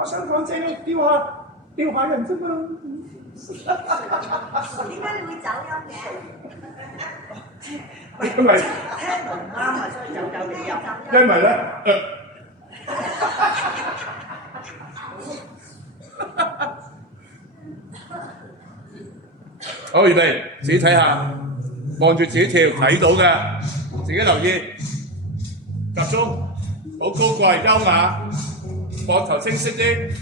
我想講這你吊下人啫嘛。點解你會走音嘅？因為聽唔啱啊，所以走嘅音。因為咧，好預備，自己睇下，望住自己跳睇到嘅，自己留意，集中，好高貴優雅，膊頭清晰啲，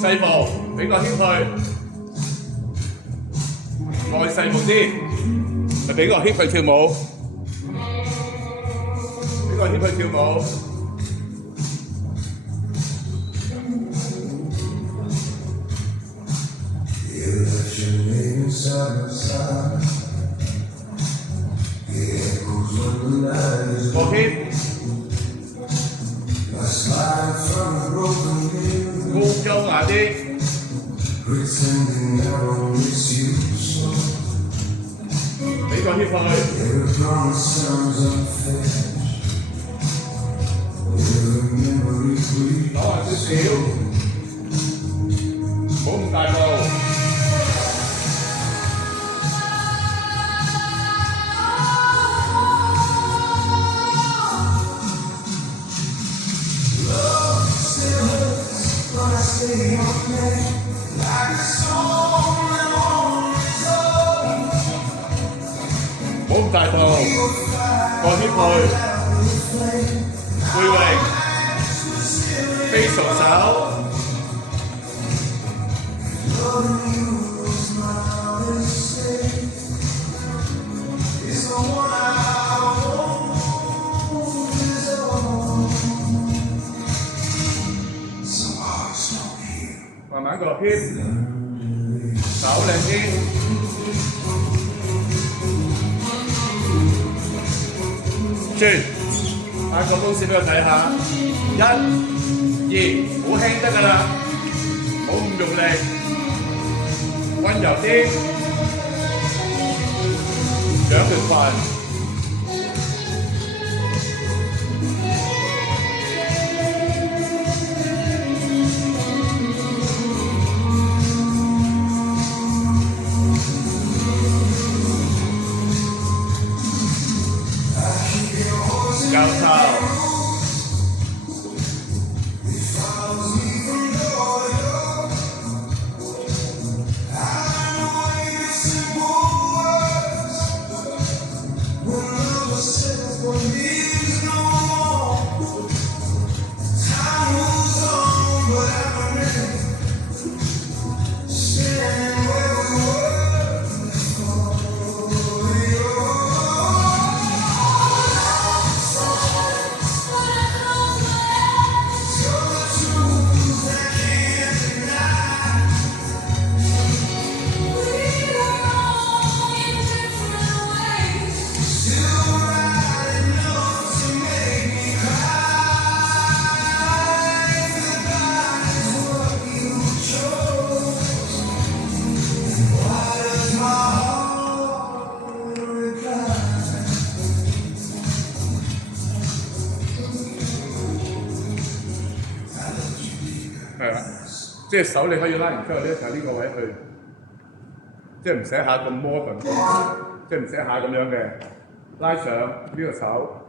細步俾個 hip 去，再細步啲，咪俾個 hip 去跳舞，俾個 hip 去跳舞。個 hip 高優雅啲，俾個 hip 去，攞下少少，唔好咁大步。冇咁大步，個 hip 去，背泳，飛熟手，慢慢個 hip，手靚啲。轉，擺個公式俾我睇下，一、二，好輕得㗎啦，唔好咁用力，溫柔啲，掌權快。右手，係啦，即係手你可以拉完之後咧，就呢個位去，即係唔使下咁 modern，即係唔使下咁樣嘅，拉上呢個手。